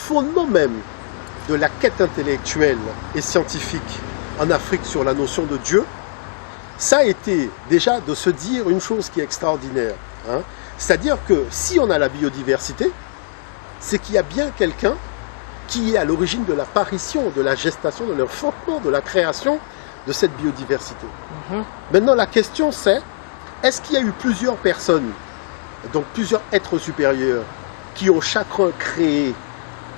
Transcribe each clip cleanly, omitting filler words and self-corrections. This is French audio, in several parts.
fondement même de la quête intellectuelle et scientifique en Afrique sur la notion de Dieu, ça a été déjà de se dire une chose qui est extraordinaire. Hein. C'est-à-dire que si on a la biodiversité, c'est qu'il y a bien quelqu'un qui est à l'origine de l'apparition, de la gestation, de l'enfantement, de la création de cette biodiversité. Maintenant, la question c'est, est-ce qu'il y a eu plusieurs personnes, donc plusieurs êtres supérieurs, qui ont chacun créé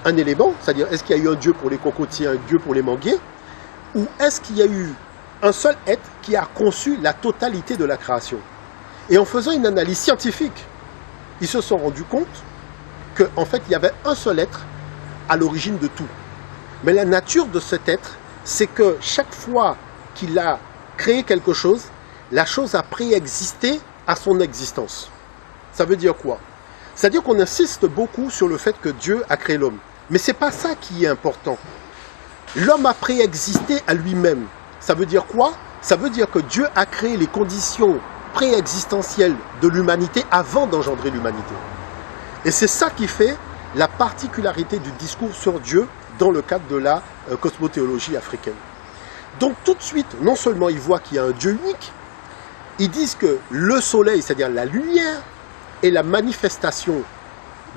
un élément, c'est-à-dire est-ce qu'il y a eu un dieu pour les cocotiers, un dieu pour les manguiers, ou est-ce qu'il y a eu un seul être qui a conçu la totalité de la création? Et en faisant une analyse scientifique, ils se sont rendus compte qu'en fait, il y avait un seul être à l'origine de tout. Mais la nature de cet être, c'est que chaque fois qu'il a créé quelque chose, la chose a préexisté à son existence. Ça veut dire quoi? C'est-à-dire qu'on insiste beaucoup sur le fait que Dieu a créé l'homme. Mais ce n'est pas ça qui est important. L'homme a préexisté à lui-même. Ça veut dire quoi? Ça veut dire que Dieu a créé les conditions préexistentielles de l'humanité avant d'engendrer l'humanité. Et c'est ça qui fait la particularité du discours sur Dieu dans le cadre de la cosmothéologie africaine. Donc tout de suite, non seulement ils voient qu'il y a un Dieu unique, ils disent que le soleil, c'est-à-dire la lumière, est la manifestation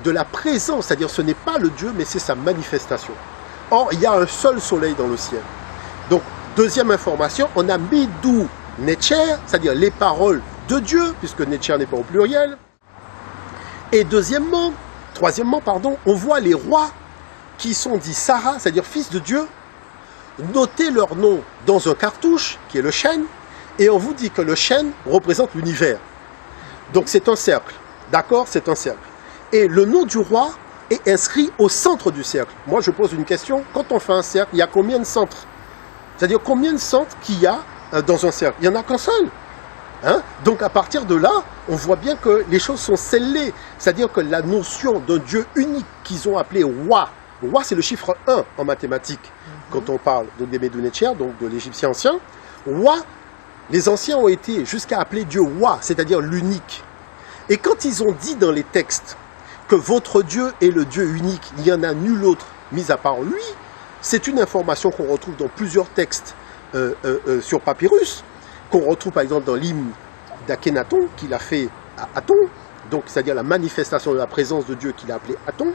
de la présence, c'est-à-dire ce n'est pas le Dieu, mais c'est sa manifestation. Or, il y a un seul soleil dans le ciel. Donc, deuxième information, on a Midou Netcher, c'est-à-dire les paroles de Dieu, puisque Netcher n'est pas au pluriel. Et troisièmement, on voit les rois qui sont dits Sarah, c'est-à-dire fils de Dieu, noter leur nom dans un cartouche, qui est le chêne, et on vous dit que le chêne représente l'univers. Donc c'est un cercle, d'accord? C'est un cercle. Et le nom du roi est inscrit au centre du cercle. Moi, je pose une question. Quand on fait un cercle, il y a combien de centres? C'est-à-dire combien de centres qu'il y a dans un cercle? Il n'y en a qu'un seul. Hein? Donc à partir de là, on voit bien que les choses sont scellées. C'est-à-dire que la notion d'un Dieu unique qu'ils ont appelé Wa, Wa c'est le chiffre 1 en mathématiques, quand on parle de Médou Netcher, donc de l'égyptien ancien. Wa, les anciens ont été jusqu'à appeler Dieu Wa, c'est-à-dire l'unique. Et quand ils ont dit dans les textes que votre Dieu est le Dieu unique, il n'y en a nul autre mis à part lui, c'est une information qu'on retrouve dans plusieurs textes sur papyrus, qu'on retrouve par exemple dans l'hymne d'Akhenaton qu'il a fait à Aton, donc c'est-à-dire la manifestation de la présence de Dieu qu'il a appelé Aton,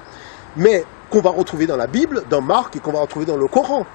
mais qu'on va retrouver dans la Bible, dans Marc et qu'on va retrouver dans le Coran.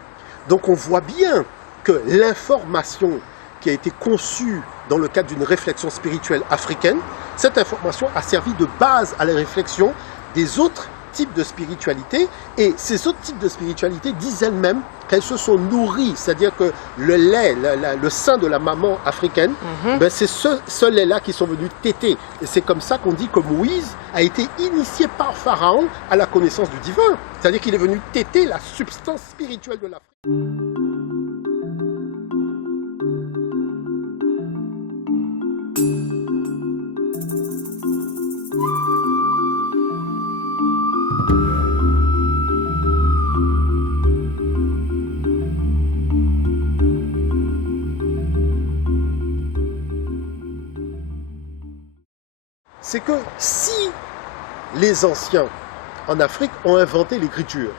Donc on voit bien que l'information qui a été conçue dans le cadre d'une réflexion spirituelle africaine, cette information a servi de base à la réflexion des autres types de spiritualité, et ces autres types de spiritualité disent elles-mêmes qu'elles se sont nourries, c'est-à-dire que le lait, le sein de la maman africaine, ben c'est ce lait-là qui sont venus téter. Et c'est comme ça qu'on dit que Moïse a été initié par Pharaon à la connaissance du divin. C'est-à-dire qu'il est venu téter la substance spirituelle de l'Afrique. C'est que si les anciens en Afrique ont inventé l'écriture,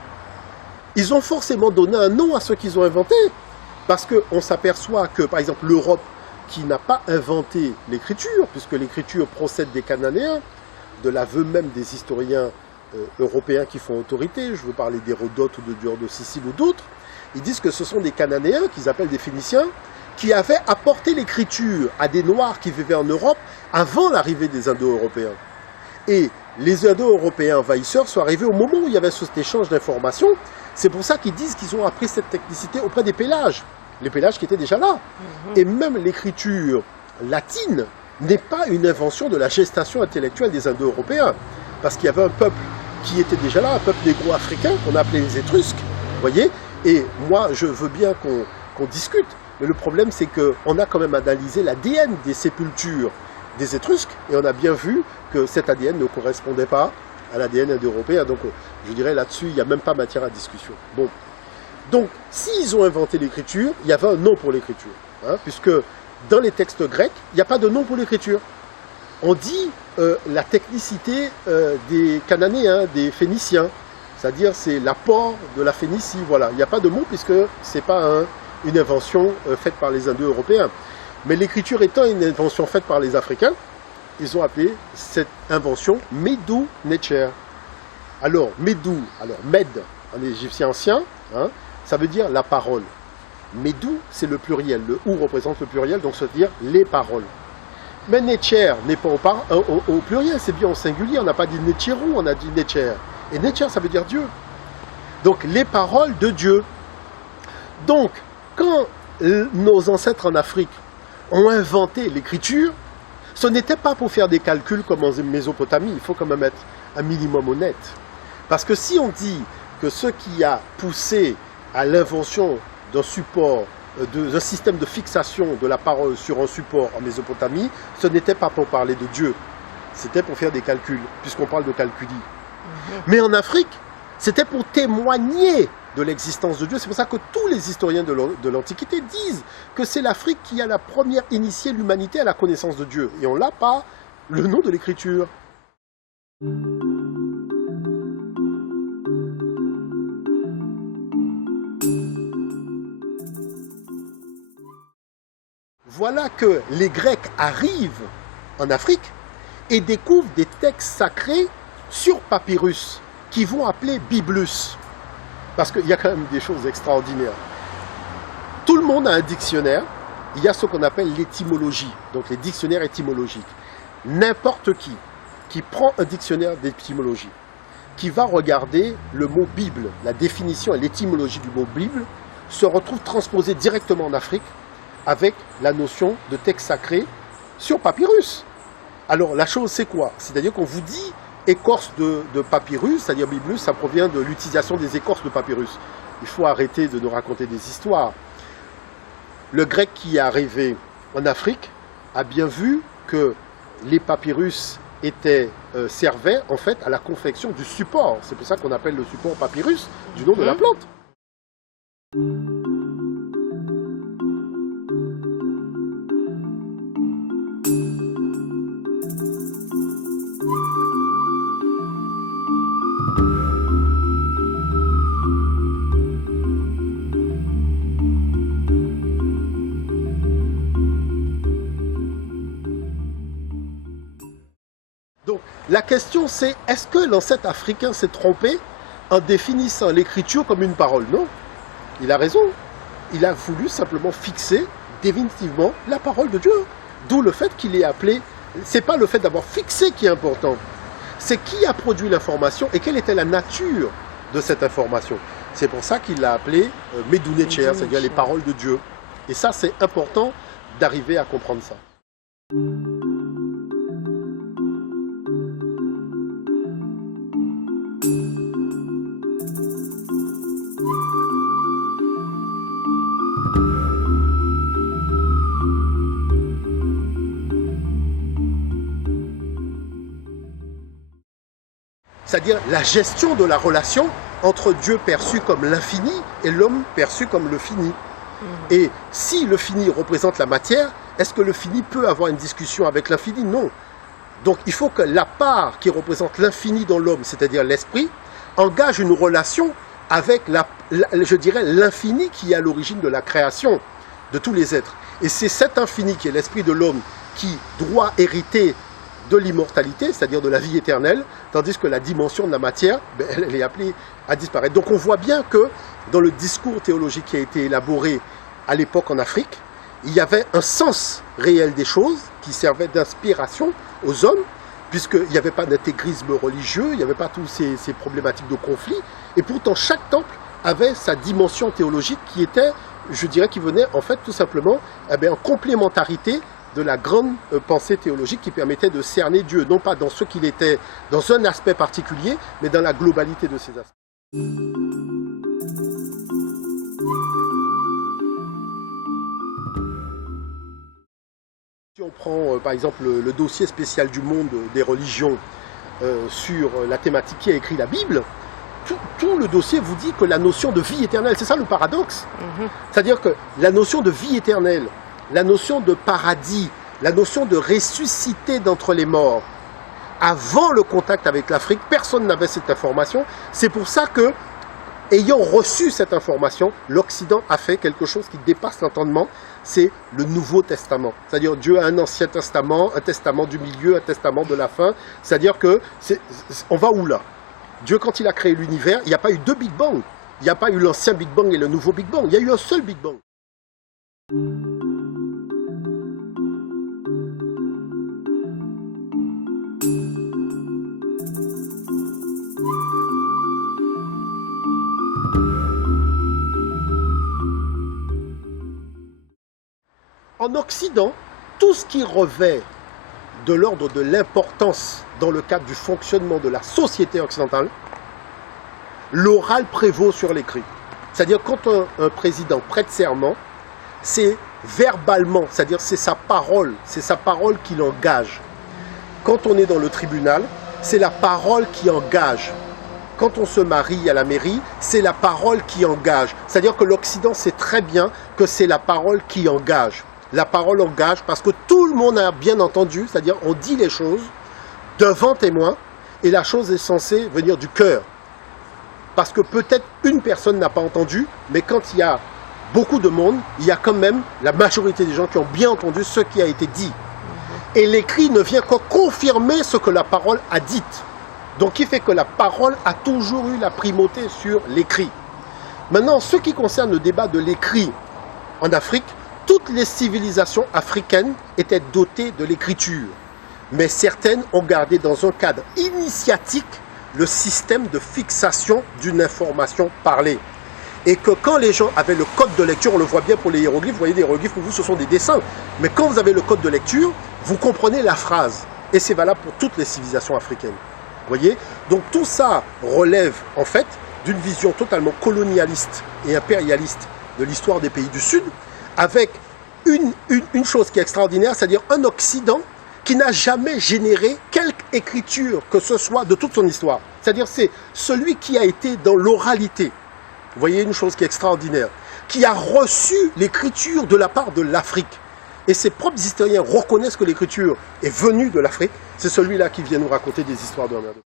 ils ont forcément donné un nom à ce qu'ils ont inventé. Parce qu'on s'aperçoit que, par exemple, l'Europe, qui n'a pas inventé l'écriture, puisque l'écriture procède des Cananéens, de l'aveu même des historiens européens qui font autorité, je veux parler d'Hérodote ou de Dior de Sicile ou d'autres, ils disent que ce sont des Cananéens, qu'ils appellent des Phéniciens, qui avaient apporté l'écriture à des Noirs qui vivaient en Europe avant l'arrivée des Indo-Européens. Et les Indo-Européens envahisseurs sont arrivés au moment où il y avait cet échange d'informations. C'est pour ça qu'ils disent qu'ils ont appris cette technicité auprès des Pélages, les Pélages qui étaient déjà là. Et même l'écriture latine n'est pas une invention de la gestation intellectuelle des Indo-Européens, parce qu'il y avait un peuple qui était déjà là, un peuple négro-africain qu'on appelait les Étrusques, voyez. Et moi, je veux bien qu'on discute. Mais le problème, c'est qu'on a quand même analysé l'ADN des sépultures des Étrusques, et on a bien vu que cet ADN ne correspondait pas à l'ADN indo-européen. Donc, je dirais là-dessus, il n'y a même pas matière à discussion. Bon. Donc, s'ils ont inventé l'écriture, il y avait un nom pour l'écriture. Hein, puisque dans les textes grecs, il n'y a pas de nom pour l'écriture. On dit la technicité des Cananéens, des Phéniciens. c'est-à-dire c'est l'apport de la Phénicie. Voilà, il n'y a pas de mot puisque ce n'est pas une invention faite par les Indo-Européens. Mais l'écriture étant une invention faite par les Africains, ils ont appelé cette invention Medu Necher. Alors, Medu, Med en égyptien ancien, hein, ça veut dire la parole. Medu, c'est le pluriel. Le ou représente le pluriel, donc ça veut dire les paroles. Mais Necher n'est pas au pluriel, c'est bien au singulier. On n'a pas dit Necheru, on a dit Necher. Et Necher, ça veut dire Dieu. Donc, les paroles de Dieu. Donc, quand nos ancêtres en Afrique ont inventé l'écriture, ce n'était pas pour faire des calculs comme en Mésopotamie. Il faut quand même être un minimum honnête. Parce que si on dit que ce qui a poussé à l'invention d'un support, d'un système de fixation de la parole sur un support en Mésopotamie, ce n'était pas pour parler de Dieu. C'était pour faire des calculs, puisqu'on parle de calculi. Mais en Afrique, c'était pour témoigner de l'existence de Dieu. C'est pour ça que tous les historiens de l'Antiquité disent que c'est l'Afrique qui a la première initié l'humanité à la connaissance de Dieu. Et on l'a par le nom de l'écriture. Voilà que les Grecs arrivent en Afrique et découvrent des textes sacrés sur papyrus qui vont appeler Biblus. Parce qu'il y a quand même des choses extraordinaires. Tout le monde a un dictionnaire. Il y a ce qu'on appelle l'étymologie, donc les dictionnaires étymologiques. N'importe qui prend un dictionnaire d'étymologie, qui va regarder le mot Bible, la définition et l'étymologie du mot Bible, se retrouve transposé directement en Afrique avec la notion de texte sacré sur papyrus. Alors la chose c'est quoi? C'est-à-dire qu'on vous dit écorce de papyrus, c'est-à-dire Biblus, ça provient de l'utilisation des écorces de papyrus. Il faut arrêter de nous raconter des histoires. Le grec qui est arrivé en Afrique a bien vu que les papyrus servaient en fait à la confection du support. C'est pour ça qu'on appelle le support papyrus du nom de la plante. Donc, la question c'est, est-ce que l'ancêtre africain s'est trompé en définissant l'écriture comme une parole? Non, il a raison. Il a voulu simplement fixer définitivement la parole de Dieu. D'où le fait qu'il est appelé, c'est pas le fait d'avoir fixé qui est important, c'est qui a produit l'information et quelle était la nature de cette information. C'est pour ça qu'il l'a appelé Medu Necher, c'est-à-dire les paroles de Dieu. Et ça, c'est important d'arriver à comprendre ça. C'est-à-dire la gestion de la relation entre Dieu perçu comme l'infini et l'homme perçu comme le fini. Et si le fini représente la matière, est-ce que le fini peut avoir une discussion avec l'infini? Non. Donc il faut que la part qui représente l'infini dans l'homme, c'est-à-dire l'esprit, engage une relation avec, je dirais, l'infini qui est à l'origine de la création de tous les êtres. Et c'est cet infini qui est l'esprit de l'homme qui doit hériter de l'immortalité, c'est-à-dire de la vie éternelle, tandis que la dimension de la matière, elle est appelée à disparaître. Donc on voit bien que dans le discours théologique qui a été élaboré à l'époque en Afrique, il y avait un sens réel des choses qui servait d'inspiration aux hommes, puisqu'il n'y avait pas d'intégrisme religieux, il n'y avait pas toutes ces problématiques de conflit, et pourtant chaque temple avait sa dimension théologique qui était, je dirais, qui venait en fait tout simplement en complémentarité de la grande pensée théologique qui permettait de cerner Dieu, non pas dans ce qu'il était, dans un aspect particulier, mais dans la globalité de ses aspects. Si on prend par exemple le dossier spécial du monde des religions sur la thématique qui a écrit la Bible, tout le dossier vous dit que la notion de vie éternelle, c'est ça le paradoxe. C'est-à-dire que la notion de vie éternelle, la notion de paradis, la notion de ressusciter d'entre les morts, avant le contact avec l'Afrique, personne n'avait cette information. C'est pour ça que, ayant reçu cette information, l'Occident a fait quelque chose qui dépasse l'entendement, c'est le Nouveau Testament. C'est-à-dire Dieu a un Ancien Testament, un Testament du milieu, un Testament de la fin. C'est-à-dire que, on va où là? Dieu, quand il a créé l'univers, il n'y a pas eu deux Big Bang. Il n'y a pas eu l'ancien Big Bang et le nouveau Big Bang. Il y a eu un seul Big Bang. En Occident, tout ce qui revêt de l'ordre de l'importance dans le cadre du fonctionnement de la société occidentale, l'oral prévaut sur l'écrit. C'est-à-dire quand un président prête serment, c'est verbalement, c'est-à-dire c'est sa parole qui l'engage. Quand on est dans le tribunal, c'est la parole qui engage. Quand on se marie à la mairie, c'est la parole qui engage. C'est-à-dire que l'Occident sait très bien que c'est la parole qui engage. La parole engage parce que tout le monde a bien entendu, c'est-à-dire on dit les choses devant témoin et la chose est censée venir du cœur. Parce que peut-être une personne n'a pas entendu, mais quand il y a beaucoup de monde, il y a quand même la majorité des gens qui ont bien entendu ce qui a été dit. Et l'écrit ne vient que confirmer ce que la parole a dit. Donc, qui fait que la parole a toujours eu la primauté sur l'écrit. Maintenant, ce qui concerne le débat de l'écrit en Afrique, toutes les civilisations africaines étaient dotées de l'écriture. Mais certaines ont gardé dans un cadre initiatique le système de fixation d'une information parlée. Et que quand les gens avaient le code de lecture, on le voit bien pour les hiéroglyphes, vous voyez, les hiéroglyphes pour vous ce sont des dessins. Mais quand vous avez le code de lecture, vous comprenez la phrase. Et c'est valable pour toutes les civilisations africaines. Vous voyez? Donc tout ça relève en fait d'une vision totalement colonialiste et impérialiste de l'histoire des pays du Sud, avec une chose qui est extraordinaire, c'est-à-dire un Occident qui n'a jamais généré quelque écriture que ce soit de toute son histoire. C'est-à-dire c'est celui qui a été dans l'oralité. Vous voyez une chose qui est extraordinaire, qui a reçu l'écriture de la part de l'Afrique. Et ses propres historiens reconnaissent que l'écriture est venue de l'Afrique. C'est celui-là qui vient nous raconter des histoires de merde.